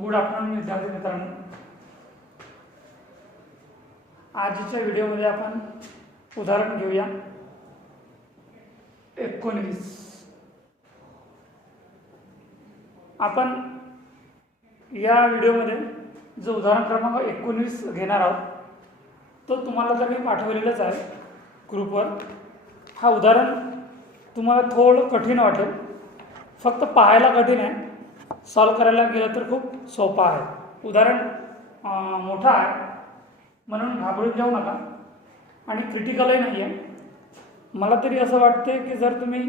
Good afternoon विद्यार्थी मित्रांनो, आजच्या व्हिडिओमध्ये आपण उदाहरण घेऊया 19। आपण या व्हिडिओमध्ये जो उदाहरण क्रमांक 19 घेणार आहोत तो तुम्हाला तर मी पाठवलेलाच आहे ग्रुपवर। हा उदाहरण तुम्हाला थोडं कठीण वाटेल, फक्त पाहायला कठीण आहे, सॉल्व करायला गेलं तर खूप सोपा आहे। उदाहरण मोठा आहे म्हणून घाबरून जाऊ नका आणि क्रिटिकलही नाही आहे। मला तरी असं वाटते की जर तुम्ही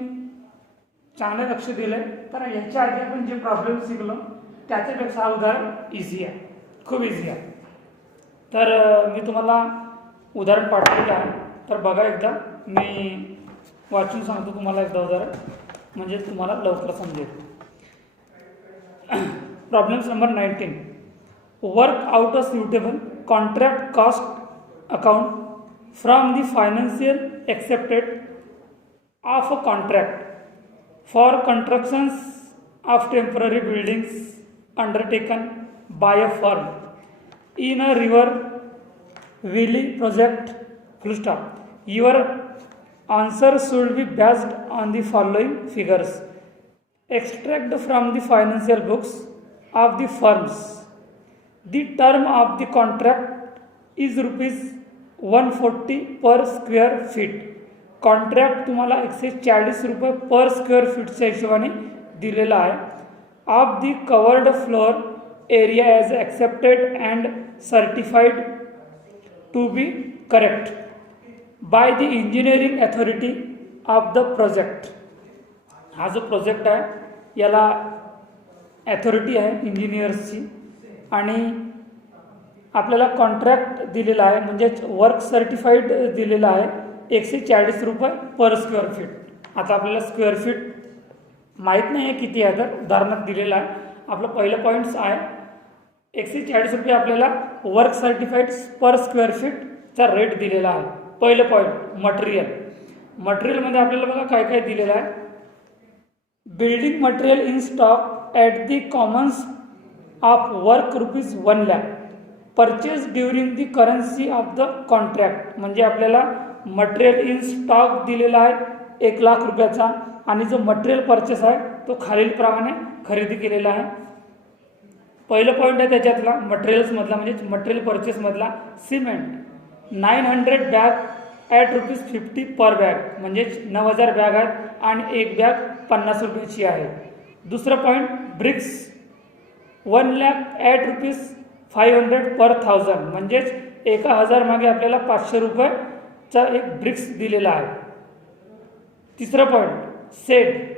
चांगले लक्ष दिले तर याच्या आधी आपण जे प्रॉब्लेम शिकलो त्याच्यापेक्षा हा उदाहरण इझी आहे, खूप इझी आहे। तर मी तुम्हाला उदाहरण पाठवलेलं आहे, तर बघा एकदा, मी वाचून सांगतो तुम्हाला एकदा उदाहरण, म्हणजे तुम्हाला लवकर समजेल। Problems number 19, work out a suitable contract cost account from the financial accepted of a contract for constructions of temporary buildings undertaken by a firm in a river valley project, full stop. Your answer should be based on the following figures. Extract from the financial books of the firms. The term of the contract is rupees 140 per square feet. Contract तुम्हाला 140 रुपये per square फीटच्या हिशोबाने दिलेला आहे। Of the covered floor area as accepted and certified to be correct by the engineering authority of the project. हा जो project आहे याला अथॉरिटी आहे इंजिनियर्सची आणि आपल्याला कॉन्ट्रॅक्ट दिलेला आहे, म्हणजेच वर्क सर्टिफाईड दिलेला आहे 140 रुपये पर स्क्वेअर फीट। आता आपल्याला स्क्वेअर फीट माहीत नाही आहे किती आहे, तर उदाहरणात दिलेला आहे। आपलं पहिलं पॉईंट्स आहे 140 रुपये आपल्याला वर्क सर्टिफाईड पर स्क्वेअर फीटचा रेट दिलेला आहे। पहिलं पॉईंट मटेरियलमध्ये आपल्याला बघा काय काय दिलेलं आहे। Building material in stock at the Commons of work rupees 1 lakh, purchase during the currency of the contract, म्हणजे आपल्याला मटेरियल इन स्टॉक दिलेला आहे 1 लाख रुपयाचा आणि जो मटेरियल परचेस आहे तो खालीलप्रमाणे खरेदी केलेला आहे। पहिलं पॉईंट आहे त्याच्यातला मटेरियल्समधला, म्हणजे मटेरियल परचेसमधला, cement 900 bag at rupees 50 per bag, म्हणजेच 9000 बॅग आहेत आणि एक बॅग 50 रुपयाची आहे। दुसरं point bricks 1 lakh at rupees 500 per 1000, म्हणजेच 1000 मागे आपल्याला 500 रुपयेचा एक ब्रिक्स दिलेला आहे। तिसरं point set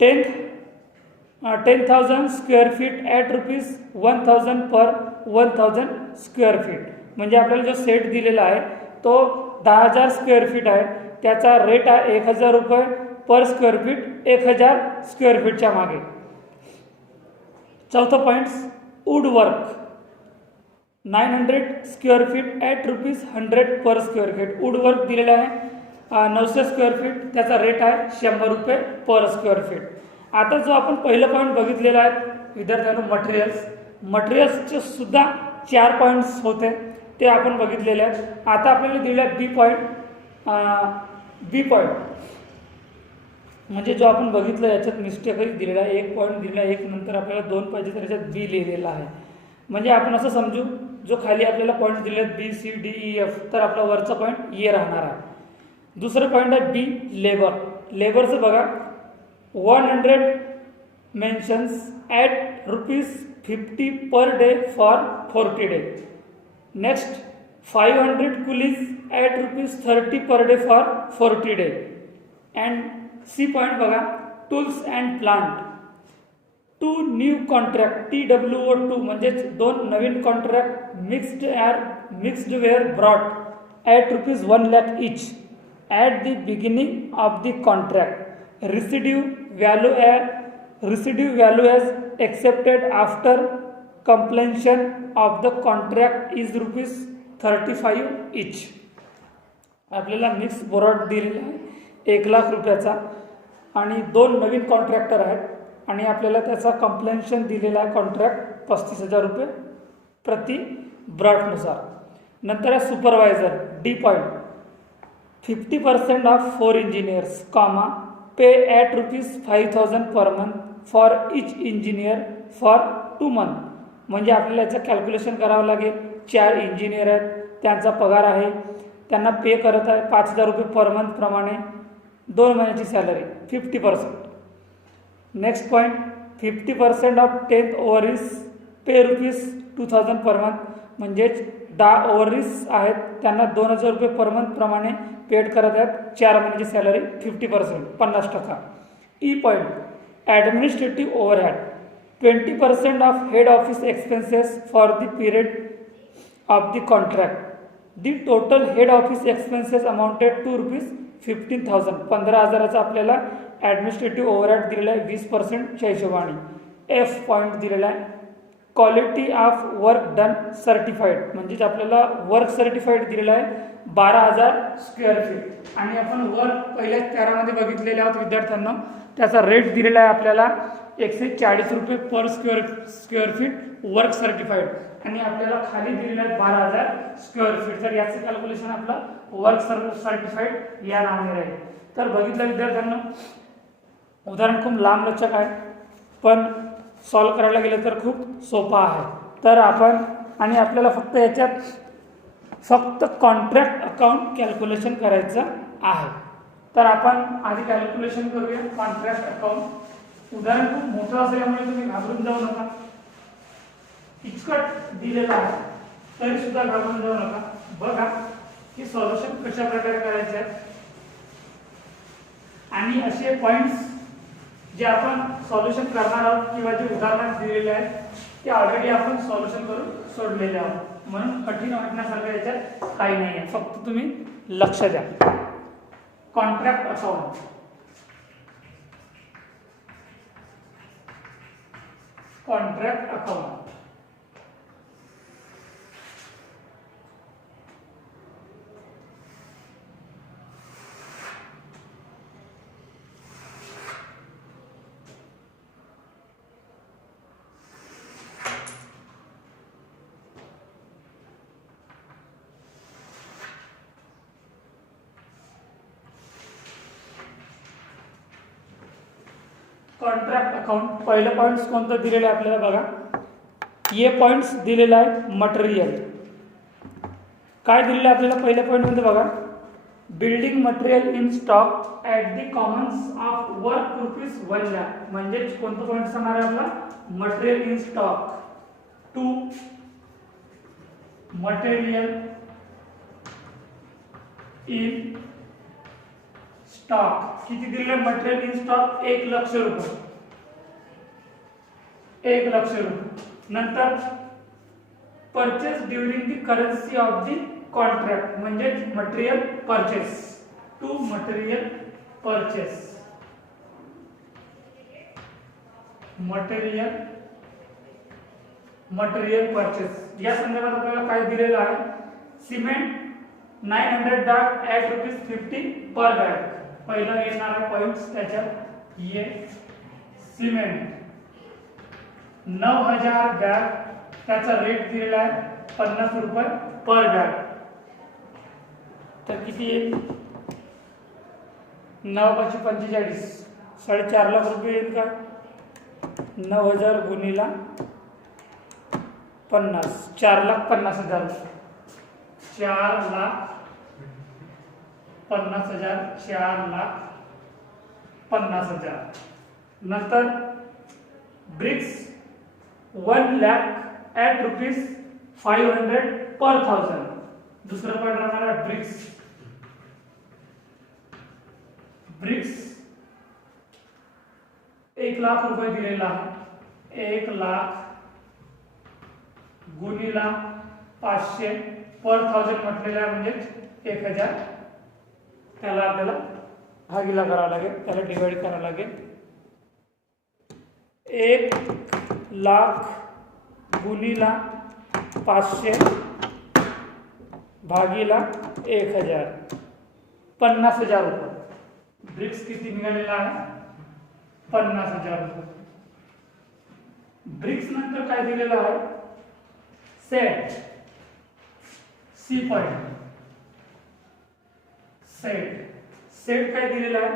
10,000 square feet at rupees 1000 per 1000 square feet, म्हणजे आपल्याला जो सेट दिलेला आहे तो 10,000 स्क्वेअर फीट आहे, त्याचा रेट आहे 1000 रुपये पर स्क्वेअर फीट 1000 स्क्वेअर फीटच्या मागे। चौथं points would work 900 square feet at rupees 100 per square feet, would work दिलेला आहे 900 स्क्वेअर फीट, त्याचा रेट आहे 100 रुपये पर स्क्वेअर फीट। आता जो आपण पहिलं पॉईंट बघितलेला आहे विद्यार्थ्यांनो मटेरियल्सचे सुद्धा 4 पॉईंट्स होते ते आपण बघितलेले आहेत। आता आपल्याला दिलेला आहे बी पॉईंट, म्हणजे जो आपण बघितलं याच्यात मिस्टेकही दिलेला आहे, 1 पॉईंट दिलेला आहे, 1 नंतर आपल्याला 2 पाहिजे तर याच्यात बी लिहिलेला आहे। म्हणजे आपण असं समजू जो खाली आपल्याला पॉईंट दिले आहेत BCDEF, तर आपला वरचा पॉईंट ए राहणार आहे। दुसरं पॉईंट आहे बी लेबरचं बघा 100 masons at rupees 50 per day for 40 day. Next 500 coolies at rupees 30 per day for 40 day. And C point बघा tools and plant 2 new contract TWO2, म्हणजेच 2 नवीन contract mixed were brought at rupees 1 lakh each at the beginning of the contract. Residue value as expected after completion of the contract is rupees 35 each. आपल्याला mix बोरॉट दिलेला आहे 1 लाख रुपयाचा आणि 2 नवीन contractor आहेत आणि आपल्याला त्याचा कंप्लेन्शन दिलेला आहे कॉन्ट्रॅक्ट 35,000 रुपये प्रति ब्रॉडनुसार. नंतर आहे supervisor D point 50% of 4 engineers comma pay at ₹5,000 per month for each engineer for 2 month. म्हणजे आपल्याला याचं कॅल्क्युलेशन करावं लागेल. 4 इंजिनियर आहेत, त्यांचा पगार आहे, त्यांना पे करत आहे 5,000 रुपये पर मंथ प्रमाणे 2 महिन्याची salary 50%. Next point 50% of 10th overseers pay ₹2,000 per month. म्हणजेच 10 ओव्हररीज आहेत त्यांना 2,000 रुपये पर मंथ प्रमाणे पेड करत आहेत. 4 महिन्याची salary 50% 50%. E point administrative overhead 20% of head office expenses for the period of the contract. The total head office expenses amounted to ₹15,000. 15,000चा आपल्याला ॲडमिनिस्ट्रेटिव्ह ओव्हरहेड दिलेला आहे 20%च्या हिशोबाने. एफ पॉईंट दिलेला आहे quality of work done certified. म्हणजेच आपल्याला work certified दिलेला आहे 12,000 स्क्वेअर फीट. आणि आपण वर्क पहिल्याच पॅरामध्ये बघितलेले आहोत विद्यार्थ्यांना. त्याचा रेट दिलेला आहे आपल्याला 140 रुपये per square feet work certified. आणि आपल्याला खाली दिलेलं आहे 12,000 स्क्वेअर फीट. तर याचं कॅल्क्युलेशन आपलं वर्क सर्टिफाईड या नावाने राहील. तर बघितलं विद्यार्थ्यांना उदाहरण खूप लांब लचक आहे, पण सॉल्व करायला गेलं तर खूप सोपा आहे. तर आपण आणि आपल्याला फक्त याच्यात कॉन्ट्रॅक्ट अकाउंट कॅल्क्युलेशन करायचं आहे. तर आपण आधी कॅल्क्युलेशन करूया कॉन्ट्रॅक्ट अकाउंट. उदाहरण खूप मोठं असल्यामुळे तुम्ही घाबरून जाऊ नका. किचकट दिलेलं आहे तरी सुद्धा घाबरून जाऊ नका. बघा की सॉल्युशन कशा प्रकारे करायचे आहे आणि असे पॉईंट्स जे आपण सॉल्युशन करणार आहोत किंवा जे उदाहरण दिलेले आहेत ते ऑलरेडी आपण सॉल्युशन करून सोडलेले आहोत. म्हणून कठीण वाटण्यासारखं याच्यात काही नाही आहे. फक्त तुम्ही लक्ष द्या. Contract account contract account contract account. पहिलं पॉईंट्स कोणतं दिलेलं आहे आपल्याला बघा. ये पॉईंट्स दिलेलं आहे मटेरियल. काय दिलेलं आहे आपल्याला पहिल्या पॉईंटमध्ये बघा. Building material in stock at the Commons of work ₹1 lakh. म्हणजे कोणतं पॉईंट सांगणार आहे आपला material in stock. 2 material in stock. किती दिले मटेरियल इन स्टॉक 1,00,000 रुपये. 1,00,000 रुपये. नंतर purchase during the currency of the contract. म्हणजे material purchase. 2 material purchase. Material purchase या संदर्भात आपल्याला काय दिलेलं आहे. Cement 900 bag at ₹50 per bag. पहिला येणारा पॉईंट्स त्याच्यात ये सिमेंट 9,000 बॅग. त्याचा रेट दिलेला आहे 50 रुपये पर बॅग. तर किती येईल 9×45 4.5 लाख रुपये येईल का. 9,000 गुणिला 50 4,50,000. 4,50,000 4,50,000. नंतर ब्रिक्स 1 लाख ॲट ₹500 पर 1000. दुसरं पॉईंट राहणार आहे ब्रिक्स 1,00,000 रुपये दिलेला आहे. 1,00,000 गुणिला 500 पर 1000 म्हटलेलं आहे. म्हणजे 1,000. त्याला आपल्याला भागीला करावं लागेल, त्याला डिवाइड करावं लागेल. 1,00,000 गुणिला 500 भागीला 1,000 50,000 रुपये. ब्रिक्स किती निघालेला आहे 50,000 रुपये. ब्रिक्स नंतर काय दिलेलं आहे, सेट, सी पॉइंट, सेट काय दिलेलं आहे,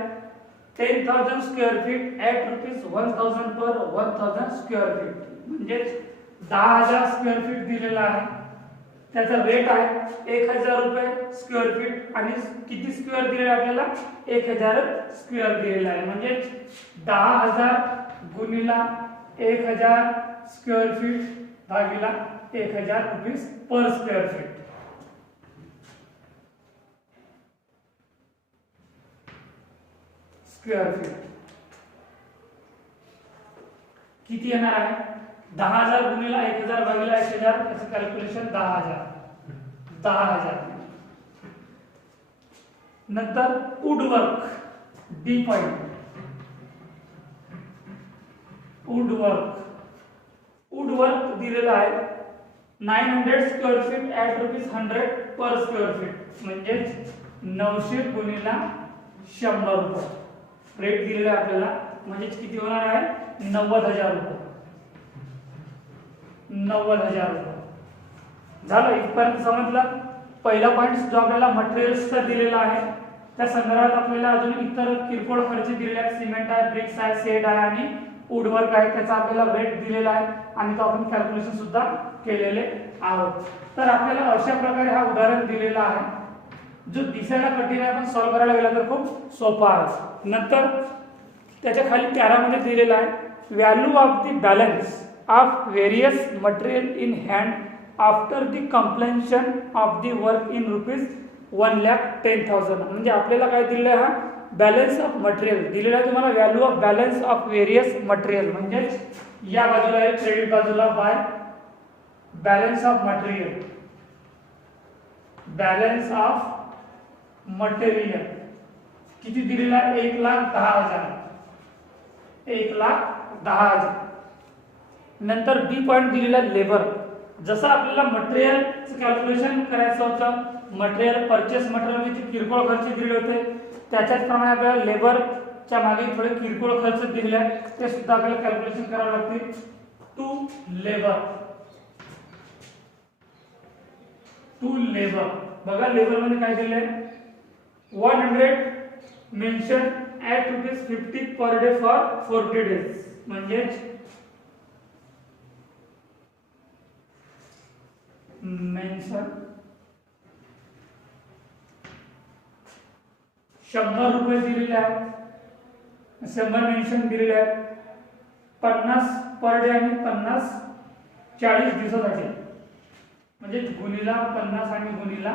10,000 square feet at ₹1,000 per 1,000 square feet, म्हणजे 10,000 स्क्वेअर फीट दिलेला आहे, त्याचा रेट आहे 1,000 रुपये स्क्वेअर फीट, आणि किती स्क्वेअर दिलेला आहे आपल्याला, 1,000 स्क्वेअर दिलेला आहे, म्हणजे 10,000 गुणिला 1,000 स्क्वेअर फीट भागिला 1,000 rupees per square feet. Square feet किती येणार आहे, 10,000 गुणिला 1,000 भागिला 1,000, त्याचं कॅल्क्युलेशन 10,000. नंतर वुडवर्क, डी पॉइंट, वुडवर्क दिलेला आहे 900 square feet at ₹100 per square feet, म्हणजे 900 गुणिला 100 रुपये रेट दिलेला आहे आपल्याला, म्हणजे किती होणार आहे, 90,000 रुपये. 90,000 रुपये झालं. इथपर्यंत समजलं. पहिला पॉईंट जो आपल्याला मटेरियल्सचा दिलेला आहे, त्या संदर्भात आपल्याला अजून इतर किरकोळ खर्च दिलेले आहेत, सिमेंट आहे, ब्रिक्स आहे, सेट आहे आणि वुडवर्क आहे, त्याचा आपल्याला रेट दिलेला आहे आणि तो आपण कॅल्क्युलेशन सुद्धा केलेले आहोत. तर आपल्याला अशा प्रकारे हा उदाहरण दिलेला आहे, जो दिसायला कठीण आहे पण सॉल्व्ह करायला गेला तर खूप सोपा आहे. नंतर त्याच्या खाली पॅरामध्ये दिलेला आहे, value of the balance of various material in hand after the completion of the work in ₹1,10,000. म्हणजे आपल्याला काय दिलेलं आहे, हा बॅलन्स ऑफ मटेरियल दिलेला आहे तुम्हाला, value of balance of various material, म्हणजे या बाजूला आहे क्रेडिट बाजूला by balance of material, balance of material किती दिलेला आहे, 1,10,000, 1,10,000. नंतर बी पॉइंट दिलेला लेबर, जसं आपल्याला मटेरियलचं कॅल्क्युलेशन करायचं होतं, मटेरियल परचेस मटेरियल जे किरकोळ खर्च दिले होते, त्याच्याच प्रमाणे आपल्याला लेबरच्या मागे थोडे किरकोळ खर्च दिले आहेत, ते सुद्धा आपल्याला कॅल्क्युलेशन करावं लागतील. टू लेबर बघा, लेबर मध्ये काय दिले, 100 mention at ₹50 per day for 40 days, म्हणजे मेन्शन 100 रुपये दिलेले आहेत, 100 मेन्शन दिलेले आहेत, 50 पर डे आणि 50 40 दिवसासाठी, म्हणजे गुणिला 50 आणि गुणिला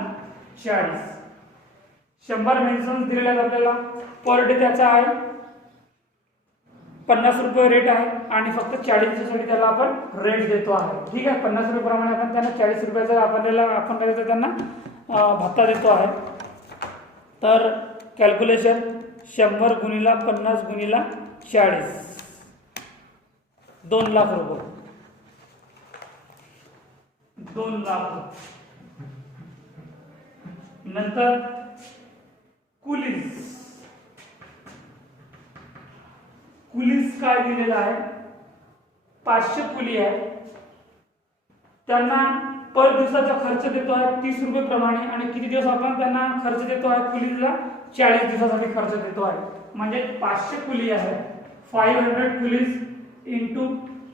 40, 100 मेन्शन दिलेले आहेत आपल्याला. पर डे त्याचा आहे 50 रुपये रेट आहे आणि फक्त 40 दिवसासाठी त्याला आपण रेट देतो आहे. ठीक आहे, 50 रुपये प्रमाणे आपण त्यांना 40 रुपयाचा आपण त्यांना भत्ता देतो आहे. तर कॅल्क्युलेशन 100 गुणिला 50 गुणिला 40, 2,00,000 रुपये, 2,00,000. नंतर कुलीस काय दिलेला आहे, 500 कुली आहे, त्यांना पर दिवसाचा खर्च देतो आहे 30 रुपये प्रमाणे, आणि किती दिवस आपण त्यांना खर्च देतो आहे कुलीला, 40 दिवसासाठी खर्च देतो आहे, म्हणजे 500 कुली आहे, 500 कुलीज इंटू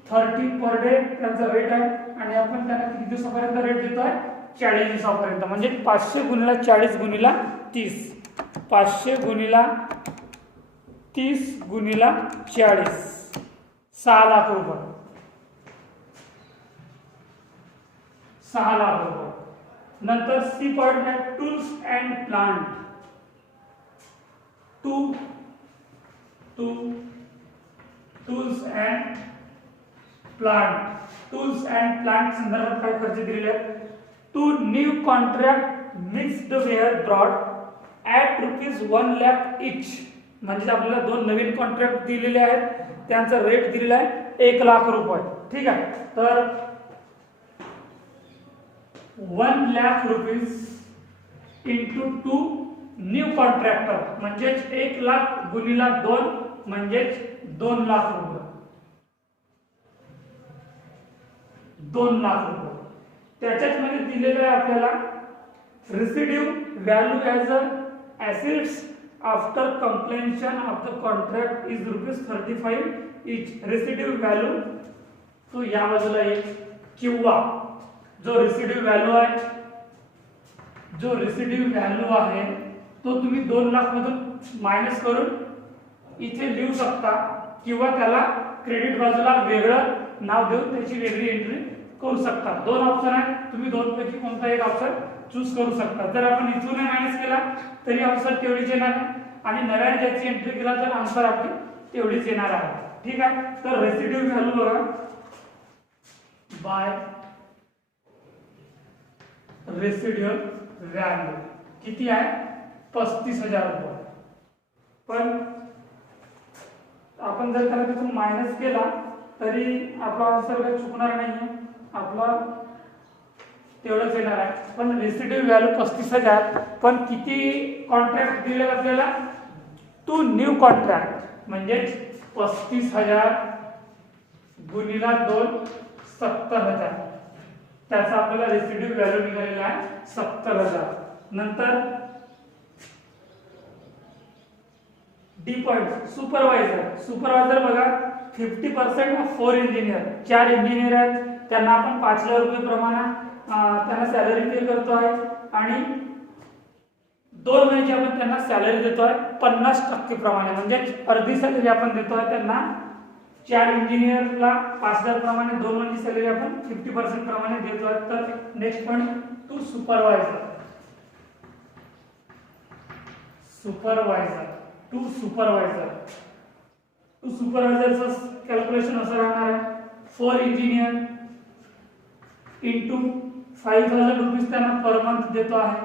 30 पर डे त्यांचा रेट आहे, आणि आपण त्यांना किती दिवसापर्यंत रेट देतो आहे, 40 दिवसापर्यंत, म्हणजे 500 गुणिला 40 गुणिला 30, 500 गुणिला 30 गुणिला 40, 6,00,000 रुपये, 6,00,000 रुपये. नंतर सी पॉइंट आहे, tools and plant, tools and plant संदर्भात काय खर्च दिलेले आहेत, 2 new contract mixed were brought at ₹1,00,000 each, म्हणजे आपल्याला 2 नवीन कॉन्ट्रॅक्ट दिलेले आहेत, त्यांचा रेट दिलेला आहे 1,00,000 रुपये. ठीक आहे, तर 1,00,000 रुपीज इंटू 2 न्यू कॉन्ट्रॅक्टर, म्हणजेच 1,00,000 गुणिला 2 म्हणजेच 2,00,000 रुपये. 2,00,000 रुपये. त्याच्याच मध्ये दिलेलं आहे आपल्याला residue value as a assets after completion of the contract is ₹35 each. Residue value तो या बाजूला एक, किंवा जो रेसिड्यू व्हॅल्यू आहे, जो रेसिड्यू व्हॅल्यू आहे तो तुम्ही 2,00,000 मधून मायनस करून इथे लिहू शकता, किंवा त्याला क्रेडिट बाजूला वेगळं नाव देऊन त्याची वेगळी एंट्री करू शकता. दोन ऑप्शन आहेत, तुम्ही दोन पैकी कोणता एक ऑप्शन चूज करू शकता. जर आपण इथून मायनस केला तरी आन्सर तेवढीच येणार आहे, आणि नव्याने ज्याची एंट्री केला तर आन्सर आपली तेवढीच येणार आहे. ठीक आहे. तर रेसिड्यू व्हॅल्यू बघा, बाय रेसिड्युअल व्हॅल्यू किती आहे? 35,000 रुपये. पण आपण जर त्याला तिथून मायनस केला तरी आपला आन्सर काही चुकणार नाही, आपला तेवढंच येणार आहे. पण रेसिड्यू व्हॅल्यू 35,000, पण किती कॉन्ट्रॅक्ट दिले आपल्याला? 2 न्यू कॉन्ट्रॅक्ट, म्हणजे 35,000 गुणिला 2 70,000. त्याचा आपल्याला रेसिड्यू व्हॅल्यू निघालेला आहे 70,000. नंतर डी पॉइंट सुपरवायझर. सुपरवायझर बघा, 50% ऑफ 4 इंजिनियर, 4 इंजिनियर आहेत, त्यांना आपण 5,000 रुपये प्रमाणात त्यांना सॅलरी पे करतो आहे, आणि 2 महिन्याची आपण त्यांना सॅलरी देतो आहे 50% प्रमाणे, म्हणजे अर्धी सॅलरी आपण देतो आहे त्यांना. 4 इंजिनियरला 5,000 प्रमाणे 2 महिन्याची सॅलरी आपण 50% प्रमाणे देतो आहे. तर next point two supervisor. Supervisor two supervisor. Two सुपरवायझरचं कॅल्क्युलेशन असं राहणार आहे, 4 इंजिनियर इंटू 5,000 रुपीज त्यांना पर मंथ देतो आहे,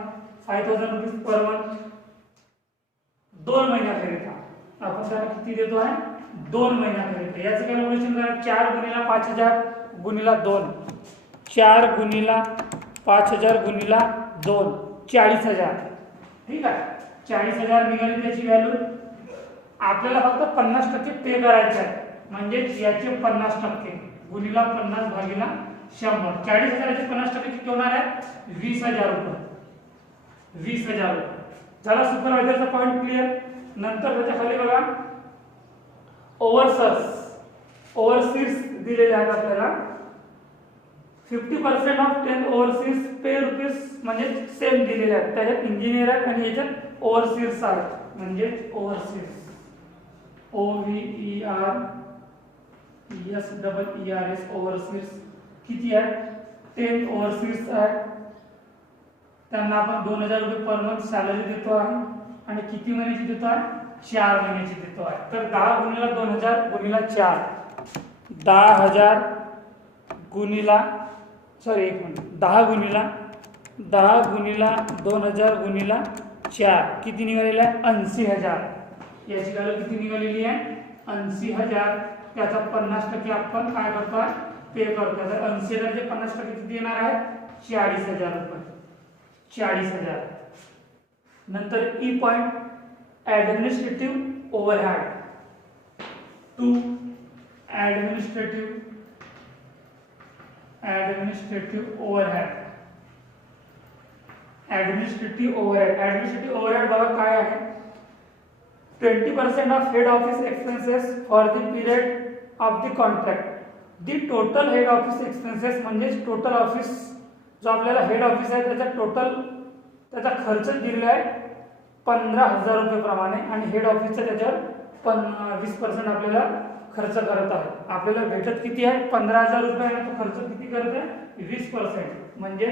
5,000 रुपीज पर मंथ. 2 महिन्याकरिता आपण त्यांना किती देतो आहे? 2 महिन्याकरिता. याचं कॅल्क्युलेशन करा, 4 गुणिला 5,000 गुणिला 2, 4 गुणिला 5,000 गुणिला 2, 40,000. ठीक आहे. 40,000 निघाली त्याची व्हॅल्यू. आपल्याला फक्त 50% पे करायचे आहे, म्हणजे याचे 50% गुणिला 50 भागिला 100. 40,000चे 50% किती होणार आहे? 20,000 रुपये. 20,000 रुपये झाला सुपरवायझरचा पॉइंट क्लिअर. नंतर त्याच्या खाली बघा ओव्हरसीज दिलेले आहेत आपल्याला. 50% ऑफ 10 ओव्हरसीज पे रुपीज, म्हणजे सेम दिलेले आहेत. त्याच्यात इंजिनियर आहेत आणि याच्यात ओव्हरसीज आहेत, म्हणजे ओव्हरसीज OVERSEERS ओव्हरसीज किती आहे? 10 ओव्हरसीज आहेत. त्यांना आपण 2,000 रुपये पर मंथ सॅलरी देतो आहे, आणि किती महिन्याची देतो आहे? 4 महिन्याची देतो आहे. तर 10 गुणिला 2,000 गुणिला 4, 10,000 गुणिला 10 गुणिला 2,000 गुणिला 4 किती निघालेला आहे? 80,000. याची व्हॅल्यू किती निघालेली आहे? 80,000. त्याचा 50% आपण काय करतो? पे करतो. 80,000चे 50% किती येणार आहे? 40,000 रुपये. 40,000. नंतर E point administrative overhead. To administrative overhead. Administrative overhead बघा काय आहे? 20% of head office expenses for the period of the contract. The total head office expenses, म्हणजे टोटल ऑफिस जो आपल्याला हेड ऑफिस आहे त्याचा टोटल त्याचा खर्च दिलेला आहे 15,000 रुपये प्रमाणे, आणि हेड ऑफिसचा त्याच्यावर 20% आपल्याला खर्च करत आहे. आपल्याला भेटत किती आहे? 15,000 रुपये, आणि तो खर्च किती करत आहे? 20%. म्हणजे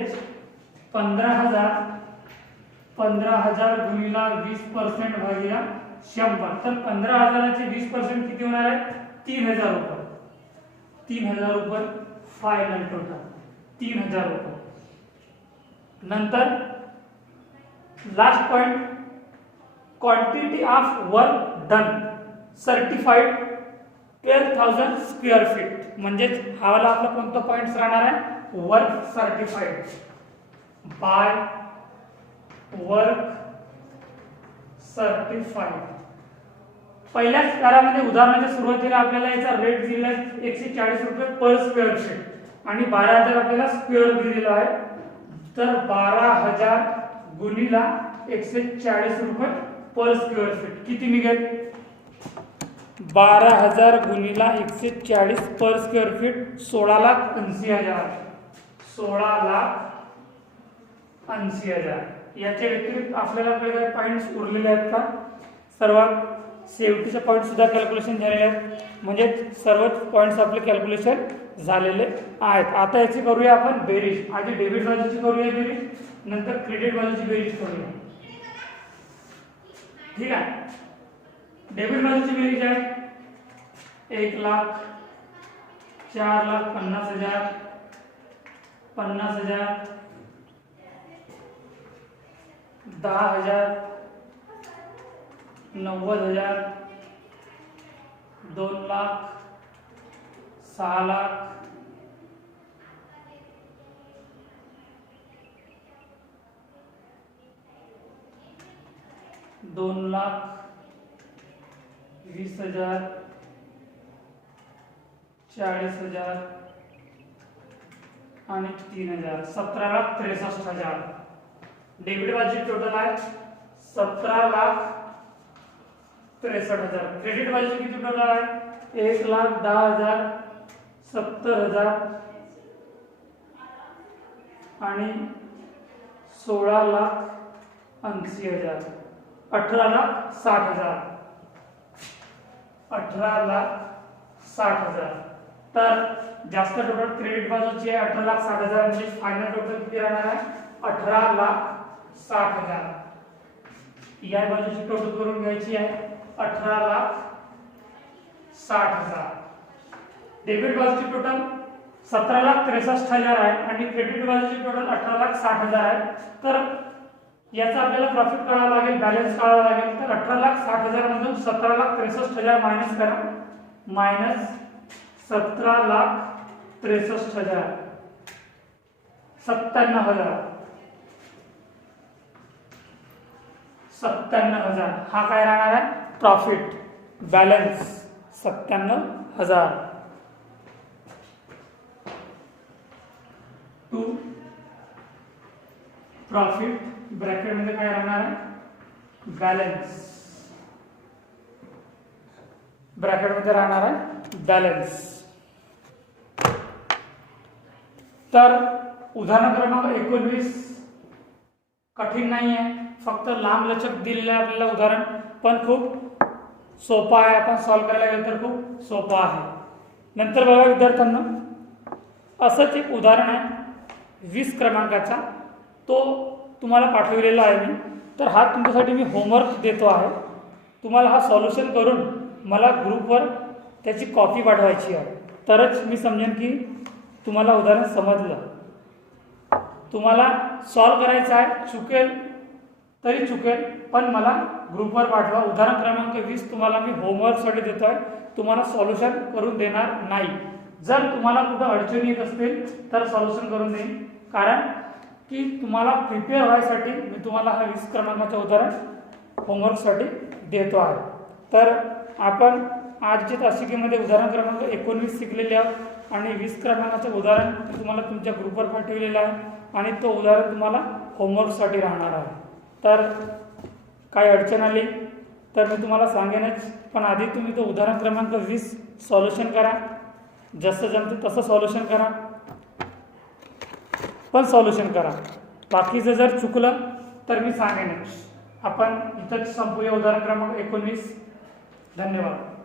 15,000 गुणिला 20% भागिला 100. तर 15,000चे 20% किती होणार आहे? 3,000 रुपये. 3,000 रुपये फायनल टोटल 3,000 रुपये. नंतर last point, quantity of work done certified 12,000 square feet. म्हणजे हा वाला आपला कोणता पॉइंट राहणार आहे? Work certified by work certified. पहिल्याच काळामध्ये उदाहरणाच्या सुरुवातीला आपल्याला याचा रेट दिला 140 रुपये पर स्क्वेअर फीट. आणि 12,000 आपल्याला स्क्वेअर दिलेला आहे, तर 12,000 गुणिला 140 रुपये पर स्क्वेअर फीट किती निघेल? 12,000 गुणिला 140 पर स्क्वेअर फीट 16,80,000. 16,80,000. याच्या व्यतिरिक्त आपल्याला काही पॉईंट्स उरलेले आहेत का? सर्वात शेवटीचे पॉईंट सुद्धा कॅल्क्युलेशन झालेले आहेत, म्हणजे सर्वच पॉईंट्स आपले कॅल्क्युलेशन झालेले आहेत. आता याची करूया आपण बेरीज. आधी डेबिट बाजूची करूया बेरीज, नंतर क्रेडिट बाजूची बेरीज करूया. ठीक आहे. डेबिट बाजूची बेरीज आहे 1,00,000, 4,50,000, 50,000, 10,000, 90,000, 2,00,000, 6,00,000, 2,00,000, 20,000, 40,000 आणि 3,000. 17,63,000. डेबिट बाजूची टोटल आहे 17,63,000. क्रेडिट बाजूची किती टोटल आहे? 1,10,000, 70,000 आणि 16,80,000. 18,60,000. 18,60,000. तर जास्त टोटल क्रेडिट बाजूची आहे 18,60,000, म्हणजे फायनल टोटल किती राहणार आहे? 18,60,000. या बाजूची टोटल करून घ्यायची आहे 18,60,000. डेबिट बाजूची टोटल 17,63,000 आहे आणि क्रेडिट बाजूची टोटल 18,60,000 आहे. तर याचा आपल्याला प्रॉफिट काढावा लागेल, बॅलन्स काढावा लागेल. तर 18,60,000 मधून 17,63,000 मायनस करा. मायनस 17,63,000, 97,000. 97,000 हा काय राहणार आहे? Profit. Balance 97,000. To profit bracket मध्ये काय राहणार आहे? बॅलन्स. ब्रॅकेट मध्ये राहणार आहे बॅलन्स. तर उदाहरण क्रमांक 19 कठीण नाही आहे, फक्त लांब लचक दिलेलं आहे आपल्याला उदाहरण, पण खूप सोपा आहे. आपण सॉल्व्ह करायला गेलं तर खूप सोपा आहे. नंतर बघा विद्यार्थ्यांना, असंच एक उदाहरण आहे 20 क्रमांकाचा, तो तुम्हाला पाठवलेला आहे मी. तर हा तुमच्यासाठी मी होमवर्क देतो आहे. तुम्हाला हा सॉल्युशन करून मला ग्रुपवर त्याची कॉपी पाठवायची आहे, तरच मी समजेन की तुम्हाला उदाहरण समजलं. तुम्हाला सॉल्व करायचं आहे, चुकेल तरी चुकेल, पण मला ग्रुपवर पाठवा. उदाहरण क्रमांक 20 तुम्हाला मी होमवर्कसाठी देतो आहे, तुम्हाला सॉल्युशन करून देणार नाही. जर तुम्हाला कुठं अडचणी येत असतील तर सॉल्युशन करून देईन, कारण की तुम्हाला प्रिपेअर व्हायसाठी मी तुम्हाला हा 20 क्रमांकाचं उदाहरण होमवर्कसाठी देतो आहे. तर आपण आजच्या तासिकेमध्ये उदाहरण क्रमांक 19 शिकलेले आहोत आणि 20 क्रमांकाचं उदाहरण तुम्हाला तुमच्या ग्रुपवर पाठवलेलं आहे आणि तो उदाहरण तुम्हाला होमवर्कसाठी राहणार आहे. तर काही अडचण आली तर मी तुम्हाला सांगेनच, पण आधी तुम्ही तो उदाहरण क्रमांक 20 सॉल्युशन करा. जसं जमतं तसं सॉल्युशन करा, पण सॉल्युशन करा. बाकीचं जर चुकलं तर मी सांगेनच. आपण इथंच संपूया उदाहरण क्रमांक 19. धन्यवाद.